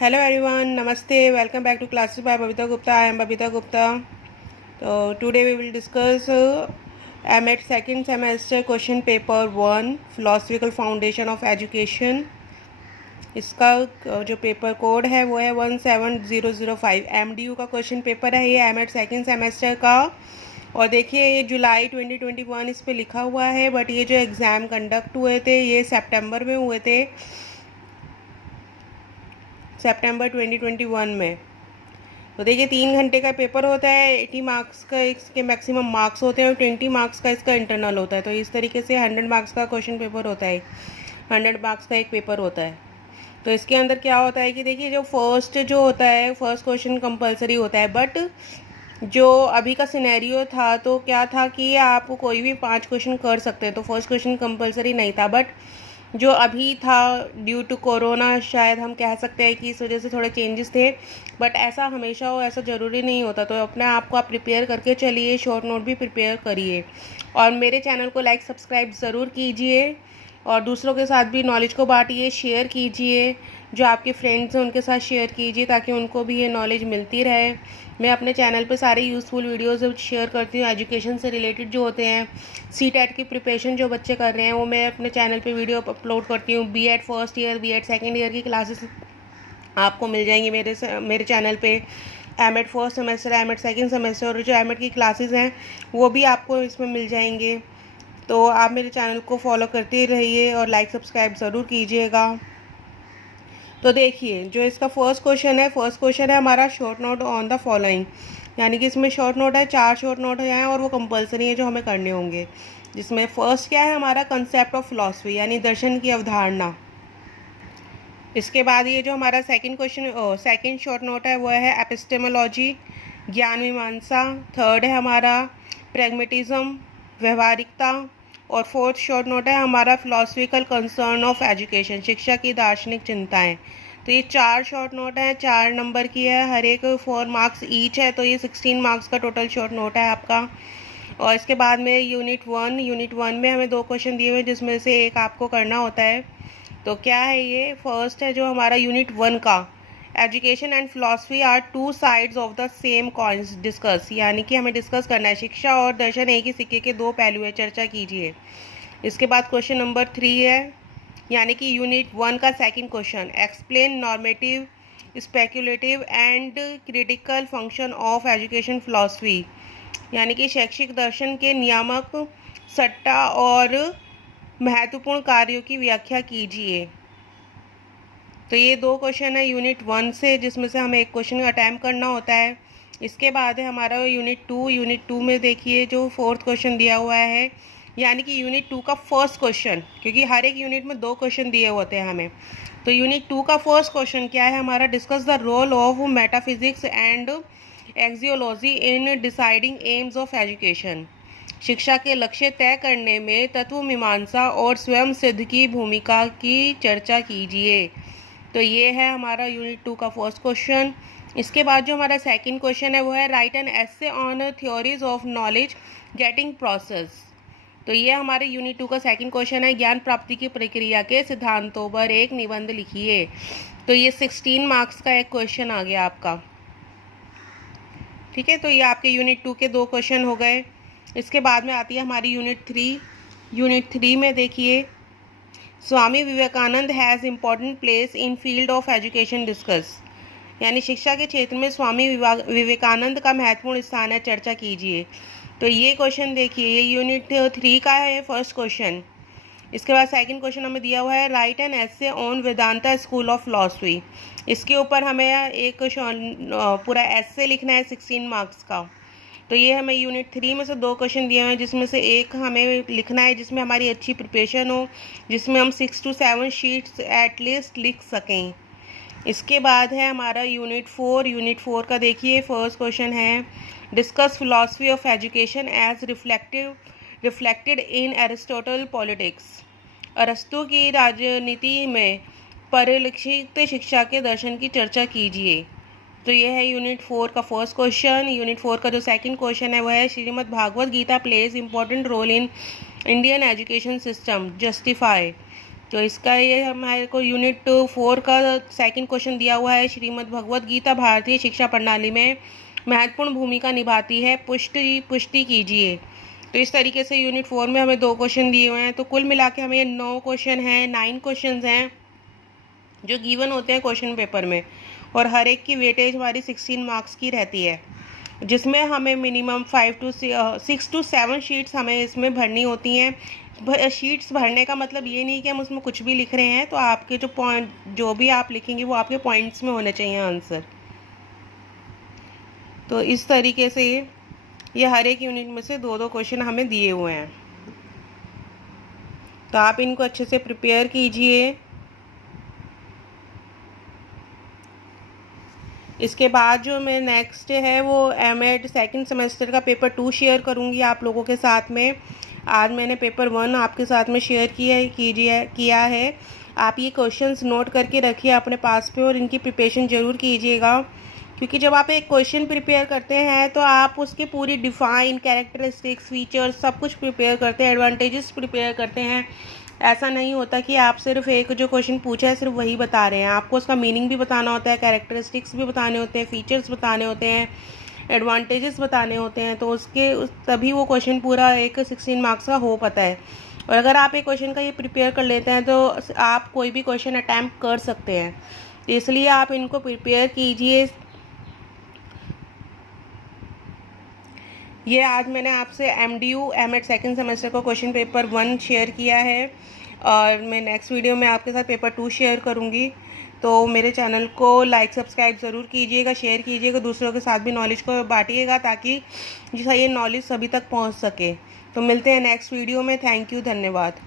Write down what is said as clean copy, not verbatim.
Hello everyone, Namaste. Welcome back to classes by Babita Gupta. I am Babita Gupta. So today we will discuss AMET second semester question paper 1 Philosophical Foundation of Education. इसका जो paper code है वो है 17005। MDU का question paper है ये AMET second semester का। और देखिए ये जुलाई 2021 इस पे लिखा हुआ है, बट ये जो एग्ज़ाम कंडक्ट हुए थे ये सितंबर में हुए थे, सितंबर 2021 में। तो देखिए 3 घंटे का पेपर होता है, 80 मार्क्स का इसके मैक्सिमम मार्क्स होते हैं और 20 मार्क्स का इसका इंटरनल होता है। तो इस तरीके से 100 मार्क्स का क्वेश्चन पेपर होता है, 100 मार्क्स का एक पेपर होता है। तो इसके अंदर क्या होता है कि देखिए जो फर्स्ट क्वेश्चन कंपलसरी होता है, बट जो अभी का सिनेरियो था तो क्या था कि आप कोई भी 5 क्वेश्चन कर सकते हैं। तो फर्स्ट क्वेश्चन कंपलसरी नहीं था, बट जो अभी था ड्यू टू कोरोना शायद हम कह सकते हैं कि इस वजह से थोड़े चेंजेस थे, बट ऐसा हमेशा हो ऐसा ज़रूरी नहीं होता। तो अपने आप को आप प्रिपेयर करके चलिए, शॉर्ट नोट भी प्रिपेयर करिए और मेरे चैनल को लाइक सब्सक्राइब ज़रूर कीजिए और दूसरों के साथ भी नॉलेज को बांटिए, शेयर कीजिए। जो आपके फ्रेंड्स हैं उनके साथ शेयर कीजिए ताकि उनको भी ये नॉलेज मिलती रहे। मैं अपने चैनल पे सारे यूज़फुल वीडियोज़ शेयर करती हूँ, एजुकेशन से रिलेटेड जो होते हैं। CTET की प्रिपरेशन जो बच्चे कर रहे हैं वो मैं अपने चैनल पे वीडियो अपलोड करती हूँ। B.Ed first year, B.Ed second year की क्लासेस आपको मिल जाएंगी मेरे चैनल पे। AMET first semester, AMET second semester और जो AMET की क्लासेस हैं वो भी आपको इसमें मिल जाएंगे। तो आप मेरे चैनल को फॉलो करते रहिए और लाइक सब्सक्राइब ज़रूर कीजिएगा। तो देखिए जो इसका फर्स्ट क्वेश्चन है हमारा short note on the following, यानी कि इसमें शॉर्ट नोट है, 4 शॉर्ट नोट हैं और वो कंपलसरी है जो हमें करने होंगे। जिसमें फर्स्ट क्या है हमारा कंसेप्ट ऑफ फिलॉसफी, यानी दर्शन की अवधारणा। इसके बाद ये जो हमारा सेकंड शॉर्ट नोट है वो है एपिस्टेमोलॉजी, ज्ञान मीमांसा। थर्ड है हमारा प्रैग्मेटिज्म, व्यवहारिकता। और फोर्थ शॉर्ट नोट है हमारा फिलोसफिकल कंसर्न ऑफ एजुकेशन, शिक्षा की दार्शनिक चिंताएं। तो ये 4 शॉर्ट नोट हैं, 4 नंबर की है, हर एक 4 मार्क्स ईच है। तो ये 16 मार्क्स का टोटल शॉर्ट नोट है आपका। और इसके बाद में यूनिट वन में हमें 2 क्वेश्चन दिए हुए जिसमें से एक आपको करना होता है। तो क्या है ये फर्स्ट है जो हमारा यूनिट 1 का, education and philosophy are 2 sides of the same coins discuss, यानी कि हमें डिस्कस करना है शिक्षा और दर्शन एक ही सिक्के के 2 पहलू है, चर्चा कीजिए। इसके बाद क्वेश्चन नंबर 3 है, यानी कि यूनिट 1 का second question, explain normative, speculative and critical function of education philosophy, यानी कि शैक्षिक दर्शन के नियामक, सट्टा और महत्वपूर्ण कार्यों की व्याख्या कीजिए। तो ये 2 क्वेश्चन है यूनिट 1 से, जिसमें से हमें एक क्वेश्चन अटैम्प्ट करना होता है। इसके बाद है हमारा यूनिट 2 में देखिए जो 4th क्वेश्चन दिया हुआ है, यानी कि यूनिट 2 का फर्स्ट क्वेश्चन, क्योंकि हर एक यूनिट में 2 क्वेश्चन दिए होते हैं हमें। तो यूनिट 2 का फर्स्ट क्वेश्चन क्या है हमारा, discuss the role of metaphysics and axiology in deciding aims of education, शिक्षा के लक्ष्य तय करने में तत्व मीमांसा और स्वयं सिद्ध की भूमिका की चर्चा कीजिए। तो ये है हमारा यूनिट 2 का फर्स्ट क्वेश्चन। इसके बाद जो हमारा सेकंड क्वेश्चन है वो है right an essay on theories of knowledge getting process. तो ये हमारे यूनिट 2 का सेकंड क्वेश्चन है, ज्ञान प्राप्ति की प्रक्रिया के सिद्धांतों पर एक निबंध लिखिए। तो ये 16 मार्क्स का एक क्वेश्चन आ गया आपका, ठीक है। तो ये आपके यूनिट 2 के 2 क्वेश्चन हो गए। इसके बाद में आती है हमारी यूनिट 3 में देखिए, Swami Vivekananda has important place in field of education discuss, यानी शिक्षा के क्षेत्र में स्वामी विवेकानंद का महत्वपूर्ण स्थान है, चर्चा कीजिए। तो ये क्वेश्चन देखिए, ये यूनिट 3 का है फर्स्ट क्वेश्चन। इसके बाद सेकंड क्वेश्चन हमें दिया हुआ है right an essay on Vedanta school of philosophy. इसके ऊपर हमें एक पूरा एसे लिखना है 16 मार्क्स का। तो ये हमें यूनिट 3 में से 2 क्वेश्चन दिए हुए हैं, जिसमें से एक हमें लिखना है जिसमें हमारी अच्छी प्रिपरेशन हो, जिसमें हम 6 to 7 शीट्स एटलीस्ट लिख सकें। इसके बाद है हमारा यूनिट 4 का देखिए फर्स्ट क्वेश्चन है, discuss philosophy of education as reflected in Aristotle politics, अरस्तु की राजनीति में परिलक्षित शिक्षा के दर्शन की चर्चा कीजिए। तो ये है यूनिट 4 का फर्स्ट क्वेश्चन। यूनिट 4 का जो सेकंड क्वेश्चन है वह है Shrimad Bhagavad Gita plays important role in Indian education system, justify. तो इसका ये हमारे को यूनिट 4 का सेकंड क्वेश्चन दिया हुआ है। श्रीमद् भगवद गीता भारतीय शिक्षा प्रणाली में महत्वपूर्ण भूमिका निभाती है, पुष्टि कीजिए। तो इस तरीके से यूनिट 4 में हमें 2 क्वेश्चन दिए हुए हैं। तो कुल मिला के हमें 9 क्वेश्चन हैं, 9 क्वेश्चन हैं जो गिवन होते हैं क्वेश्चन पेपर में, और हर एक की वेटेज हमारी 16 मार्क्स की रहती है, जिसमें हमें मिनिमम 6 to 7 शीट्स हमें इसमें भरनी होती हैं। शीट्स भरने का मतलब ये नहीं कि हम उसमें कुछ भी लिख रहे हैं, तो आपके जो पॉइंट जो भी आप लिखेंगे वो आपके पॉइंट्स में होने चाहिए आंसर। तो इस तरीके से ये हर एक यूनिट में से 2-2 क्वेश्चन हमें दिए हुए हैं। तो आप इनको अच्छे से प्रिपेयर कीजिए। इसके बाद जो मैं नेक्स्ट है वो एमएड सेकंड सेमेस्टर का पेपर 2 शेयर करूँगी आप लोगों के साथ में। आज मैंने पेपर 1 आपके साथ में शेयर किया है। आप ये क्वेश्चंस नोट करके रखिए अपने पास पे और इनकी प्रिपरेशन ज़रूर कीजिएगा, क्योंकि जब आप एक क्वेश्चन प्रिपेयर करते हैं तो आप उसके पूरी डिफ़ाइन कैरेक्टरिस्टिक्स, फीचर्स सब कुछ प्रिपेयर करते हैं, एडवांटेजेस प्रिपेयर करते हैं। ऐसा नहीं होता कि आप सिर्फ एक जो क्वेश्चन पूछा है सिर्फ वही बता रहे हैं, आपको उसका मीनिंग भी बताना होता है, कैरेक्टरिस्टिक्स भी बताने होते हैं, फीचर्स बताने होते हैं, एडवांटेजेस बताने होते हैं। तो तभी वो क्वेश्चन पूरा एक 16 मार्क्स का हो पाता है। और अगर आप एक क्वेश्चन का ये प्रिपेयर कर लेते हैं तो आप कोई भी क्वेश्चन अटैम्प्ट कर सकते हैं। इसलिए आप इनको प्रिपेयर कीजिए। ये आज मैंने आपसे MDU एमएड सेकंड सेमेस्टर का क्वेश्चन पेपर 1 शेयर किया है, और मैं नेक्स्ट वीडियो में आपके साथ पेपर 2 शेयर करूँगी। तो मेरे चैनल को लाइक सब्सक्राइब ज़रूर कीजिएगा, शेयर कीजिएगा, दूसरों के साथ भी नॉलेज को बांटिएगा ताकि ये नॉलेज सभी तक पहुँच सके। तो मिलते हैं नेक्स्ट वीडियो में। थैंक यू, धन्यवाद।